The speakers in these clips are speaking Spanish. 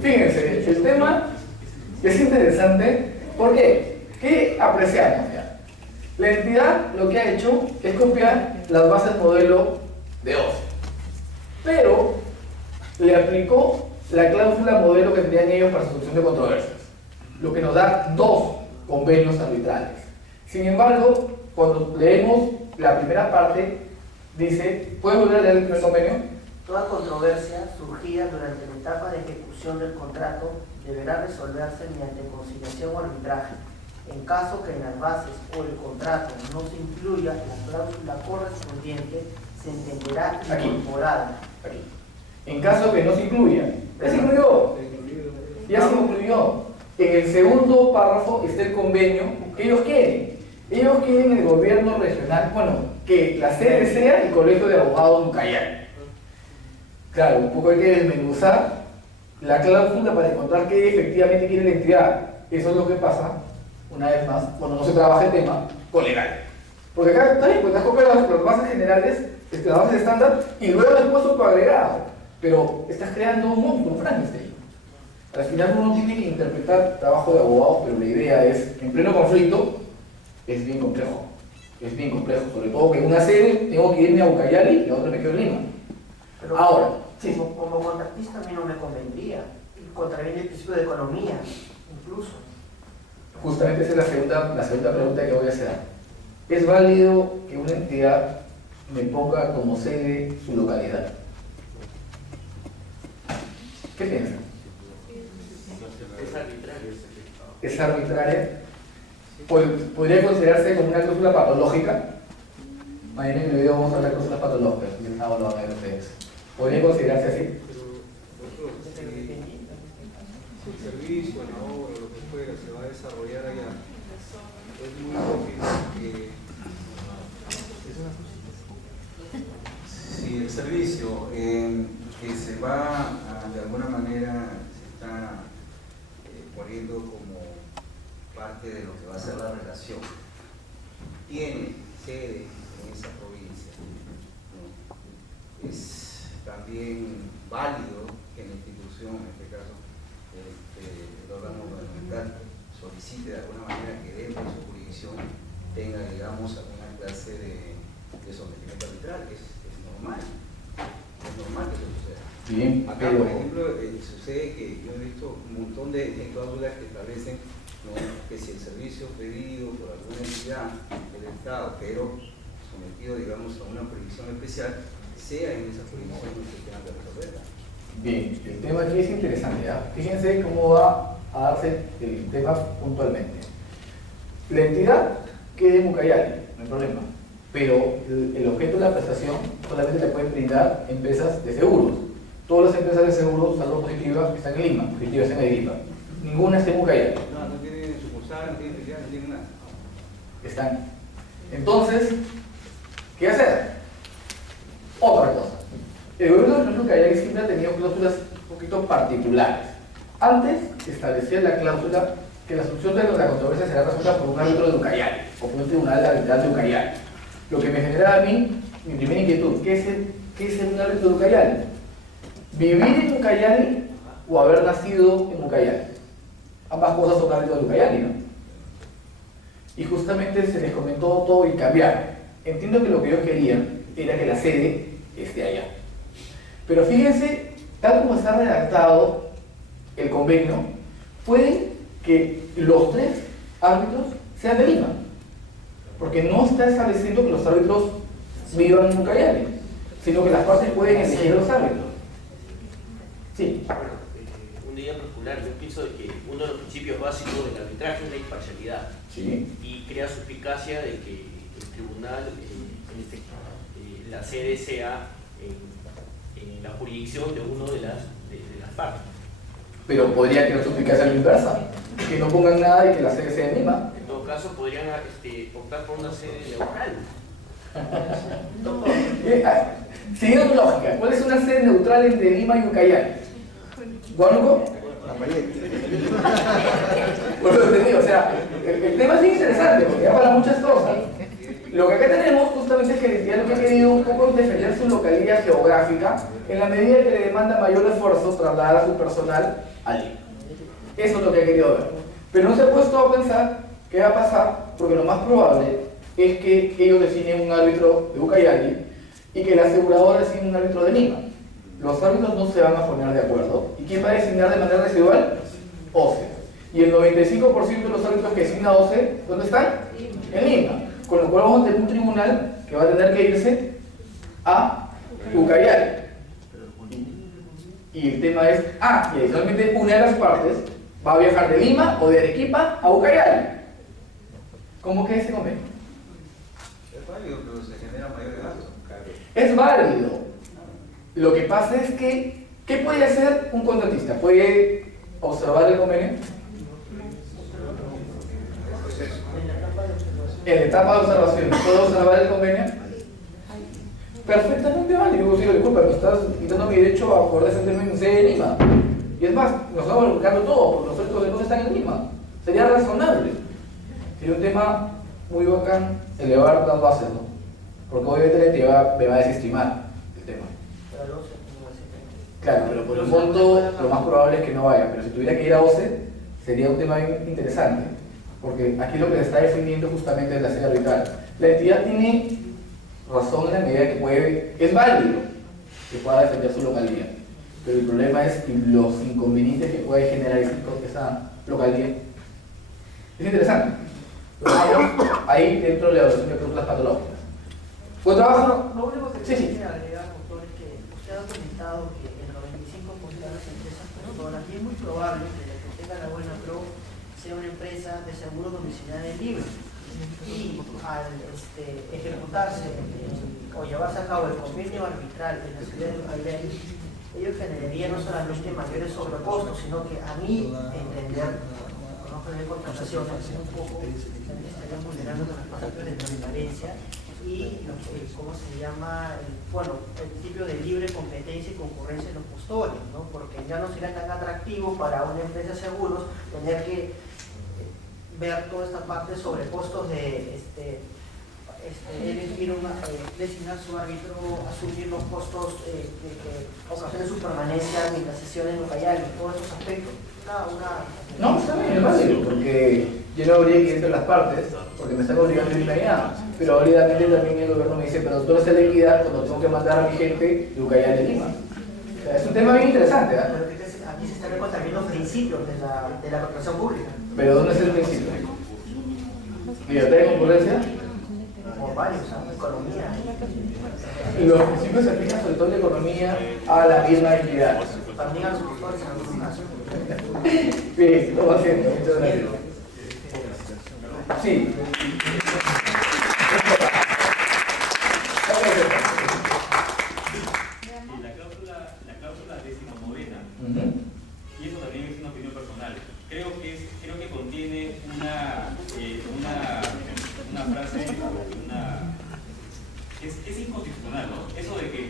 Fíjense, el tema es interesante. ¿Por qué? ¿Qué apreciamos ya? La entidad lo que ha hecho es copiar las bases modelo de OCE, pero le aplicó la cláusula modelo que tenían ellos para solución de controversias, lo que nos da dos convenios arbitrales. Sin embargo, cuando leemos la primera parte, dice, ¿puedes volver a leer el primer convenio? Toda controversia surgida durante la etapa de ejecución del contrato deberá resolverse mediante conciliación o arbitraje. En caso que en las bases o el contrato no se incluya la cláusula correspondiente, se entenderá incorporada. Aquí. En caso que no se incluya. Ya se incluyó. Ya se incluyó. En el segundo párrafo está el convenio que ellos quieren. Ellos quieren el gobierno regional, bueno, que la sede sea el Colegio de Abogados de Ucayali. Claro, un poco hay que desmenuzar la cláusula para encontrar qué efectivamente quiere la entidad. Eso es lo que pasa, una vez más, cuando no se trabaja el tema con legal. Porque acá está bien, pues has copiado las bases generales, las bases estándar, y luego has puesto tu agregado. Pero estás creando un monstruo, Frankenstein. Al final uno tiene que interpretar trabajo de abogado, pero la idea es, en pleno conflicto, es bien complejo. Es bien complejo, sobre todo que en una sede tengo que irme a Ucayali y la otra me quedo en Lima. Pero ahora, sí. Como contratista a mí no me convendría. Y contraviene el principio de economía, incluso. Justamente esa es la segunda pregunta que voy a hacer. ¿Es válido que una entidad me ponga como sede su localidad? ¿Qué piensan? Es arbitrario. ¿Es arbitraria? ¿Podría considerarse como una cláusula patológica? Mañana en el video vamos a hablar de cláusulas patológicas, y el sábado lo van a ver ustedes. ¿Podría considerarse así? Si el servicio, la obra, lo que fuera, se va a desarrollar allá, es muy lógico que si el servicio que se va de alguna manera se está poniendo como parte de lo que va a ser la relación, tiene sede en esa provincia, ¿no? Es también válido que la institución, en este caso el órgano gubernamental, solicite de alguna manera que dentro de su jurisdicción tenga, digamos, alguna clase de sometimiento arbitral. Es normal. Es normal que eso suceda. Bien, acá, por ejemplo, sucede que yo he visto un montón de cláusulas que establecen, ¿no?, que si el servicio pedido por alguna entidad del Estado, pero sometido, digamos, a una prohibición especial, sea en esa prohibición que tenga que resolverla. Bien, el tema aquí es interesante, ¿ya? Fíjense cómo va a darse el tema puntualmente. La entidad queda en Ucayali, no hay problema, pero el objeto de la prestación solamente le pueden brindar empresas de seguros. Todas las empresas de seguros, salvo Positiva, están en Lima, Positiva está en Arequipa. Ninguna está en Ucayali. No tiene sucursal, no tiene filial, no tiene nada. Están. Entonces, ¿qué hacer? Otra cosa. El gobierno de Ucayali siempre ha tenido cláusulas un poquito particulares. Antes se establecía la cláusula que la solución de la controversia será resuelta por un árbitro de Ucayali o por un tribunal de arbitraje de Ucayali. Lo que me generaba a mí, mi primera inquietud, ¿qué es un árbitro de Ucayali? ¿Vivir en Ucayali o haber nacido en Ucayali? Ambas cosas son árbitros de Ucayali, ¿no? Y justamente se les comentó todo y cambiaron. Entiendo que lo que ellos querían era que la sede esté allá. Pero fíjense, tal como está redactado el convenio, puede que los tres árbitros sean de Lima, porque no está estableciendo que los árbitros vivan en Ucayali, sino que las partes pueden elegir los árbitros. Sí. Un día particular, yo pienso de que uno de los principios básicos del arbitraje es la imparcialidad. Sí. Y crea suspicacia de que el tribunal, la sede sea en la jurisdicción de uno de las partes. Pero podría que no suplicarse a la inversa, que no pongan nada y que la sede sea en Lima. En todo caso, podrían optar por una sede neutral. Siguiendo tu lógica, ¿cuál es una sede neutral entre Lima y Ucayali? ¿Huánuco? Por lo que te digo, o sea, el tema es interesante porque da para muchas cosas. Lo que acá tenemos justamente solamente es que la entidad lo que ha querido un poco es defender su localidad geográfica en la medida que le demanda mayor esfuerzo trasladar a su personal a Lima. Eso es lo que ha querido ver. Pero no se ha puesto a pensar qué va a pasar, porque lo más probable es que ellos designen un árbitro de Ucayali y que el asegurador designe un árbitro de Lima. Los árbitros no se van a poner de acuerdo. ¿Y quién va a designar de manera residual? OCE. Y el 95% de los árbitros que designa OCE, ¿dónde están? En Lima. Con lo cual vamos a tener un tribunal que va a tener que irse a Ucayali. Y el tema es, y adicionalmente una de las partes va a viajar de Lima o de Arequipa a Ucayali. ¿Cómo que ese convenio? Es válido, pero se genera mayor gasto. Es válido. Lo que pasa es que, ¿qué puede hacer un contratista? ¿Puede observar el convenio? En la etapa de observación, ¿puedo observar el convenio? Perfectamente válido. Yo digo, disculpa, me estás quitando mi derecho a poder defenderme en sede de Lima. Y es más, nos estamos buscando todo, porque los árbitros de no están en Lima. Sería razonable. Sería un tema muy bacán elevar las bases, ¿no? Porque obviamente la entidad me va a desestimar el tema. Claro, pero por el monto lo más probable es que no vaya. Pero si tuviera que ir a OCE, sería un tema bien interesante. Porque aquí lo que se está definiendo justamente es la sede arbitral. La entidad tiene razón en la medida que puede, es válido que pueda defender su localidad. Pero el problema es los inconvenientes que puede generar esa localidad. Es interesante. Ahí dentro de la evaluación de cláusulas patológicas. ¿Buen trabajo? Lo único que Sí. quería agregar, doctor, es que usted ha comentado que el 95% de las empresas personas, y es muy probable que la que tenga la buena pro sea una empresa de seguro domiciliaria en Lima. Y al ejecutarse o llevarse a cabo el convenio arbitral en la ciudad de Ucayali, ello generaría no solamente mayores sobrecostos, sino que a mi entender, conozco de contrataciones, un poco estarían vulnerando los principios de transparencia y ¿cómo se llama? El principio de libre competencia y concurrencia en los postores, ¿no? Porque ya no será tan atractivo para una empresa de seguros tener que ver toda esta parte sobre costos de designar su árbitro, asumir los costos que ocasionen su permanencia mientras sesiona en Ucayali, todos esos aspectos. No, está bien, es válido, porque yo no habría que ir entre las partes, porque me están obligando a irme allá. Pero válidamente también el gobierno me dice, pero tú eres la equidad cuando tengo que mandar a mi gente de Ucayali a Lima. O sea, es un tema bien interesante, ¿eh? Pero aquí se están contraviendo los principios de la corporación pública. Pero ¿dónde es el principio? ¿Libertad de concurrencia? Como varios, economía. Los principios se aplican sobre todo en la economía a la misma entidad. También a los postores en algunos casos. Bien, lo va haciendo, muchas gracias. Sí. La cláusula 19ª, y eso también es una opinión personal, creo que contiene una frase, es inconstitucional, ¿no? Eso de que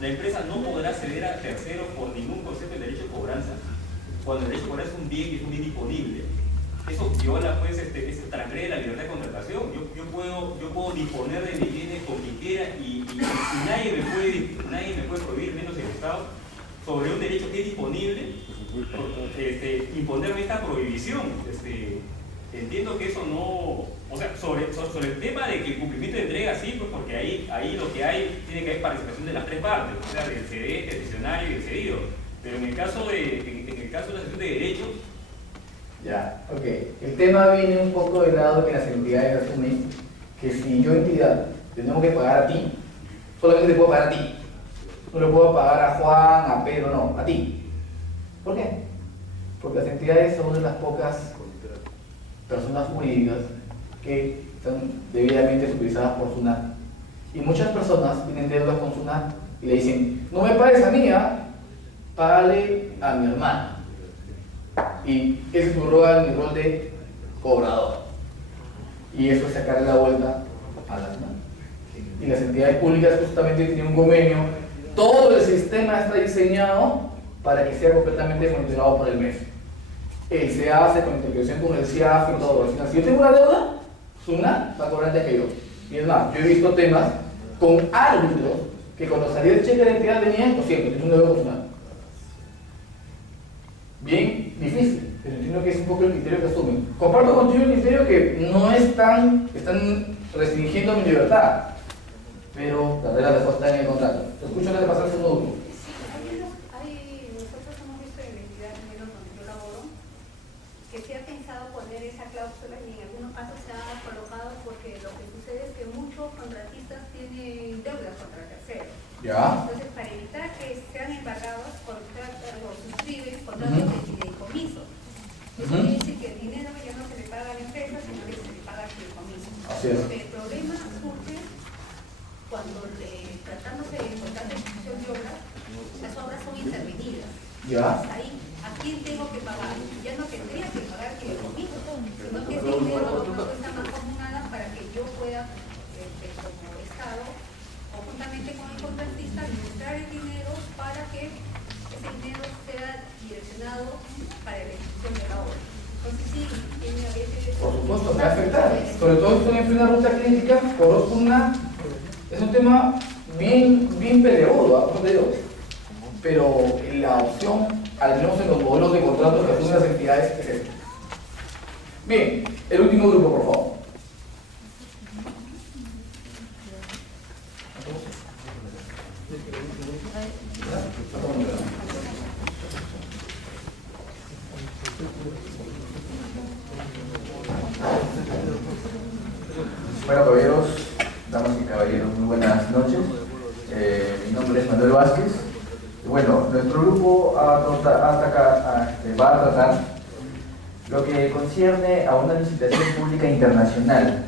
la empresa no podrá ceder a terceros por ningún concepto de derecho de cobranza, cuando el derecho de cobranza es un bien disponible. Eso viola, pues, transgrede la libertad de contratación. Yo puedo disponer de mis bienes como quiera y nadie me puede prohibir, menos el Estado, sobre un derecho que es disponible, imponerme esta prohibición. Entiendo que eso no... O sea, sobre el tema de que el cumplimiento de entrega, sí, pues porque ahí lo que hay, tiene que haber participación de las tres partes, o sea, del cedente, del cessionario y del cedido. Pero en el caso de la sección de derechos, Ya, ok. El tema viene un poco del lado que las entidades asumen que si yo entidad te tengo que pagar a ti, solamente te puedo pagar a ti. No le puedo pagar a Juan, a Pedro, no, a ti. ¿Por qué? Porque las entidades son de las pocas personas jurídicas que están debidamente supervisadas por SUNAT. Y muchas personas tienen deudas con SUNAT y le dicen, no me pagues a mí, págale a mi hermana. Y ese subroga mi rol de cobrador. Y eso es sacarle la vuelta a las manos. Y las entidades públicas justamente tienen un convenio. Todo el sistema está diseñado para que sea completamente monitoreado por el MEF. El CEAF con intervención con el CIAF y todo. Si yo tengo una deuda, SUNAT va a cobrar antes que yo. Y es más, yo he visto temas con árbitros que cuando salió el cheque de identidad tenían 200, es un deber personal. Bien difícil, pero entiendo que es un poco el criterio que asumen. Comparto contigo el criterio que no están restringiendo mi libertad, pero la regla después está en el contrato. Te escucho antes de pasar al segundo grupo. Nosotros hemos visto en la entidad de dinero donde yo laboro que se ha pensado poner esa cláusula y en algunos casos se ha colocado porque lo que sucede es que muchos contratistas tienen deudas contra terceros. ¿Ya? Entonces, para evitar que sean embargados, o suscriben contratos de fideicomiso. Eso quiere decir que el dinero ya no se le paga a la empresa, sino que se le paga al fideicomiso. Así es. El problema surge cuando, tratándose de contrato de ejecución de obras, las obras son intervenidas. ¿Ya? Ahí, ¿a quién tengo que pagar? Ya no tendría que pagar fideicomiso, sino que ese dinero lo está más acumulada para que yo pueda, como Estado, conjuntamente con el contratista, administrar el dinero para que ese dinero sea direccionado para la ejecución de la obra. Entonces sí, tiene a veces... Por supuesto, me va a afectar. Sobre todo si estoy en plena ruta crítica, conozco es un tema bien peleagudo, por Dios. Pero la opción, al menos en los modelos de contratos que asumen las entidades, es esta. Bien, el último grupo, por favor. Bueno, caballeros, damas y caballeros, muy buenas noches. Mi nombre es Manuel Vázquez. Y bueno, nuestro grupo va a tratar lo que concierne a una licitación pública internacional,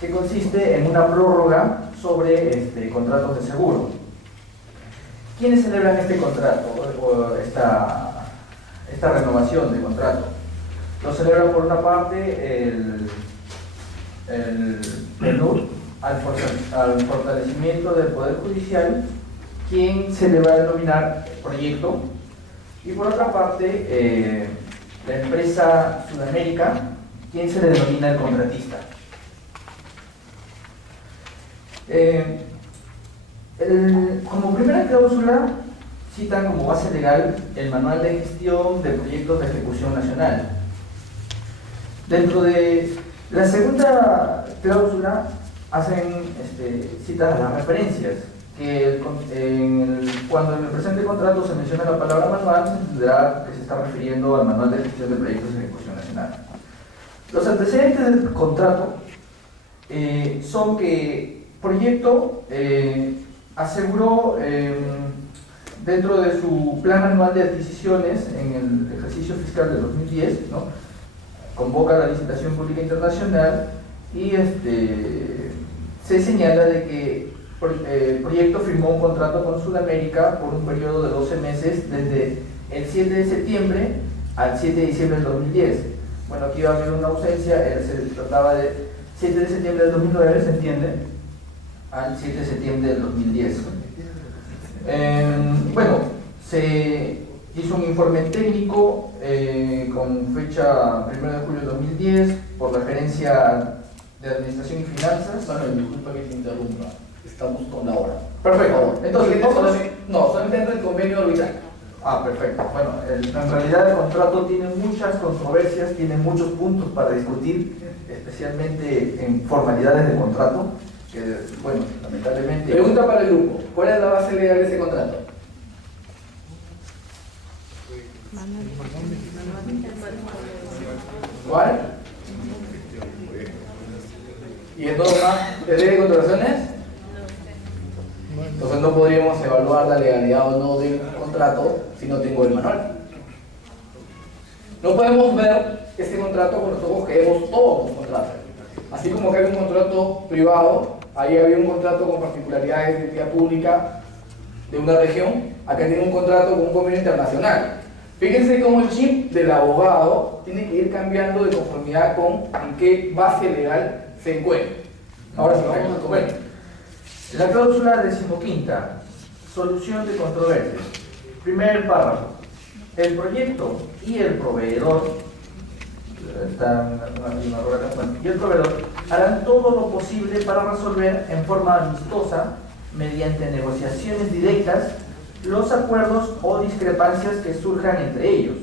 que consiste en una prórroga sobre contratos de seguro. ¿Quiénes celebran este contrato o esta renovación de contrato? Lo celebra por una parte el PNUD al fortalecimiento del Poder Judicial, quien se le va a denominar proyecto, y por otra parte la empresa Sudamérica, quien se le denomina el contratista. Como primera cláusula citan como base legal el Manual de Gestión de Proyectos de Ejecución Nacional. Dentro de la segunda cláusula hacen citas a las referencias, que cuando en el presente contrato se menciona la palabra manual, se entenderá que se está refiriendo al Manual de Gestión de Proyectos de Ejecución Nacional. Los antecedentes del contrato son que Proyecto aseguró dentro de su plan anual de adquisiciones en el ejercicio fiscal de 2010, ¿no?, convoca la licitación pública internacional y se señala de que el proyecto firmó un contrato con Sudamérica por un periodo de 12 meses desde el 7 de septiembre al 7 de diciembre del 2010. Bueno, aquí va a haber una ausencia, se trataba de 7 de septiembre del 2009, se entiende, al 7 de septiembre del 2010. Bueno, se hizo un informe técnico con fecha 1 de julio de 2010 por la Gerencia de Administración y Finanzas. Bueno, disculpa que te interrumpa, estamos con la hora. Perfecto, entonces, solamente entra el convenio arbitral. Ah, perfecto. Bueno, en realidad el contrato tiene muchas controversias, tiene muchos puntos para discutir, especialmente en formalidades de contrato, que, bueno, lamentablemente... Pregunta para el grupo, ¿cuál es la base legal de ese contrato? ¿Cuál? ¿Y en todo más de ley de contrataciones? Entonces no podríamos evaluar la legalidad o no del contrato si no tengo el manual. No podemos ver este contrato con los ojos que vemos todos los contratos. Así como que hay un contrato privado, ahí había un contrato con particularidades de entidad pública de una región, acá tiene un contrato con un convenio internacional. Fíjense cómo el chip del abogado tiene que ir cambiando de conformidad con en qué base legal se encuentra. Ahora sí, vamos al convenio. La cláusula 15ª, solución de y el proveedor harán todo lo posible para resolver en forma amistosa, mediante negociaciones directas, los acuerdos o discrepancias que surjan entre ellos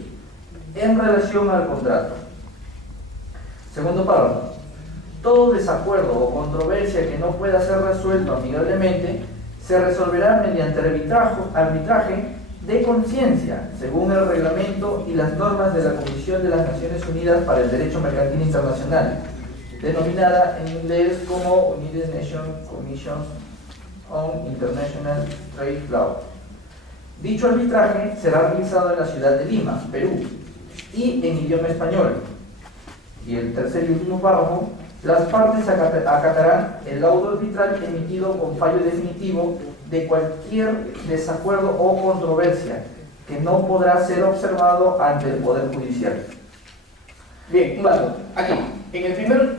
en relación al contrato. Segundo párrafo. Todo desacuerdo o controversia que no pueda ser resuelto amigablemente se resolverá mediante arbitraje de conciencia, según el reglamento y las normas de la Comisión de las Naciones Unidas para el Derecho Mercantil Internacional, denominada en inglés como United Nations Commission on International Trade Law. Dicho arbitraje será realizado en la ciudad de Lima, Perú, y en idioma español. Y el tercer y último párrafo. Las partes acatarán el laudo arbitral emitido con fallo definitivo de cualquier desacuerdo o controversia que no podrá ser observado ante el Poder Judicial. Bien, un dato. Aquí, en el primero,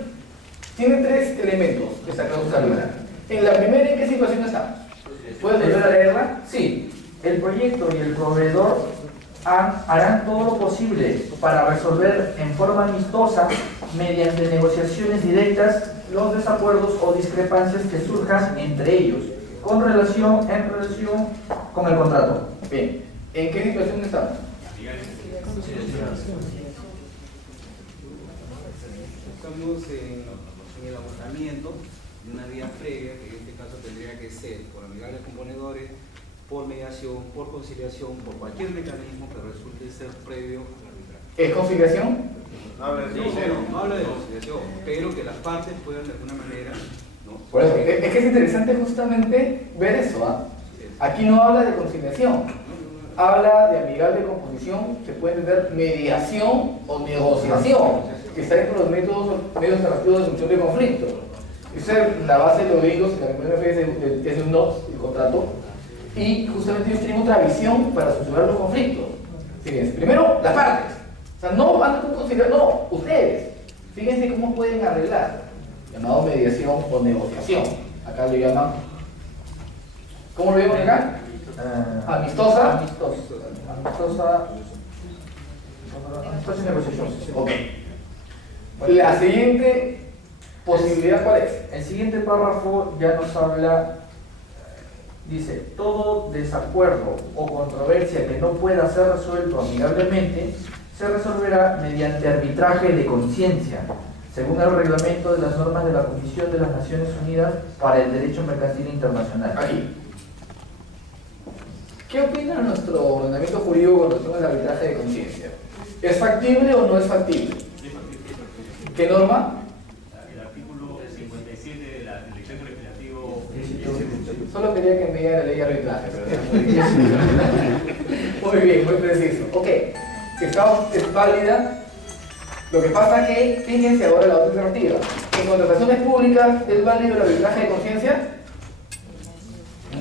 tiene tres elementos esta cláusula arbitral. En la primera, ¿en qué situación estamos? ¿Puedes volver a leerla? Sí, el proyecto y el proveedor harán todo lo posible para resolver en forma amistosa, mediante negociaciones directas, los desacuerdos o discrepancias que surjan entre ellos, en relación con el contrato. Bien, ¿en qué situación estamos? Estamos en el agotamiento de una vía previa, que en este caso tendría que ser por amigables componedores, por mediación, por conciliación, por cualquier mecanismo que resulte ser previo al arbitraje. ¿Es conciliación? No habla de conciliación, pero que las partes puedan de alguna manera, ¿no? Por eso, es que es interesante justamente ver eso, ¿ah? Aquí no habla de conciliación, habla de amigable composición, se puede entender mediación o negociación, que está dentro de los medios narrativos de solución de conflictos. Esa es la base de los gringos, la MPF es un NOT, el contrato, y justamente ellos tienen otra visión para solucionar los conflictos. Fíjense, primero, las partes. O sea, no van a conciliar, no, ustedes. Fíjense cómo pueden arreglar, llamado mediación o negociación. Acá lo llaman, ¿cómo lo llaman acá? Amistosa. Amistosa y negociación. Ok. La siguiente posibilidad, ¿cuál es? El siguiente párrafo ya nos habla, dice, todo desacuerdo o controversia que no pueda ser resuelto amigablemente se resolverá mediante arbitraje de conciencia, según el reglamento de las normas de la Comisión de las Naciones Unidas para el Derecho Mercantil Internacional. Aquí. ¿Qué opina nuestro ordenamiento jurídico con relación al arbitraje de conciencia? ¿Es factible o no es factible? ¿Qué norma? El artículo 57 del decreto legislativo. Solo quería que me diga la ley de arbitraje, pero muy bien, muy preciso. Ok, es válida. Lo que pasa es que, fíjense ahora la otra alternativa. ¿En contrataciones públicas es válido el arbitraje de conciencia?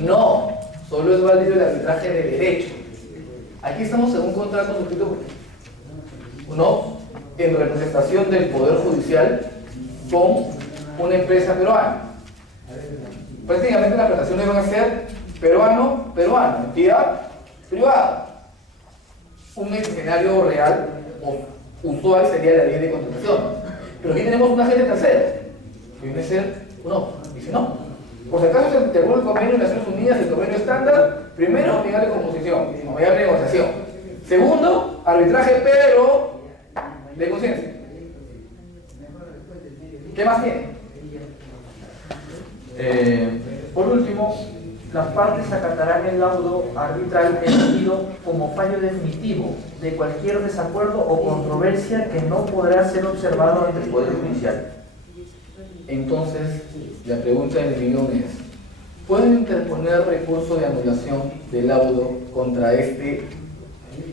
No, solo es válido el arbitraje de derecho. Aquí estamos en un contrato suscrito en representación del Poder Judicial con una empresa peruana. Prácticamente las prestaciones van a ser peruano, entidad privada. Un escenario real o usual sería la ley de contratación. Pero aquí tenemos un agente tercero, que viene a ser dice no. Por si acaso se integró el convenio de Naciones Unidas, el convenio estándar, primero, amigable composición, amigable negociación. Segundo, arbitraje, pero de conciencia. ¿Qué más tiene? Por último, las partes acatarán el laudo arbitral emitido como fallo definitivo de cualquier desacuerdo o controversia que no podrá ser observado ante el Poder Judicial. Entonces, la pregunta del millón es, ¿pueden interponer recurso de anulación del laudo contra este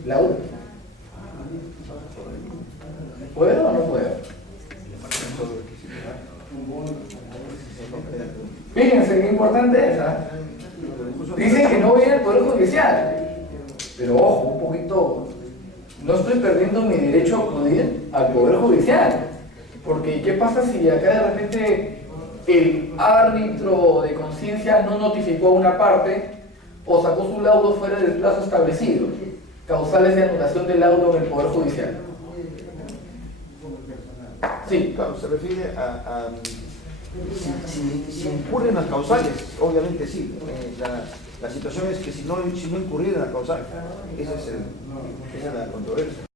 laudo? ¿Puedo o no puedo? Fíjense qué importante es, ¿ah? Dicen que no viene el Poder Judicial, pero ojo, un poquito, no estoy perdiendo mi derecho a acudir al Poder Judicial, porque ¿qué pasa si acá de repente el árbitro de conciencia no notificó a una parte o sacó su laudo fuera del plazo establecido? Causales de anulación del laudo en el Poder Judicial. Sí. Claro, se refiere a si incurren las causales, obviamente sí. La situación es que si no incurrieran las causales, esa es la controversia.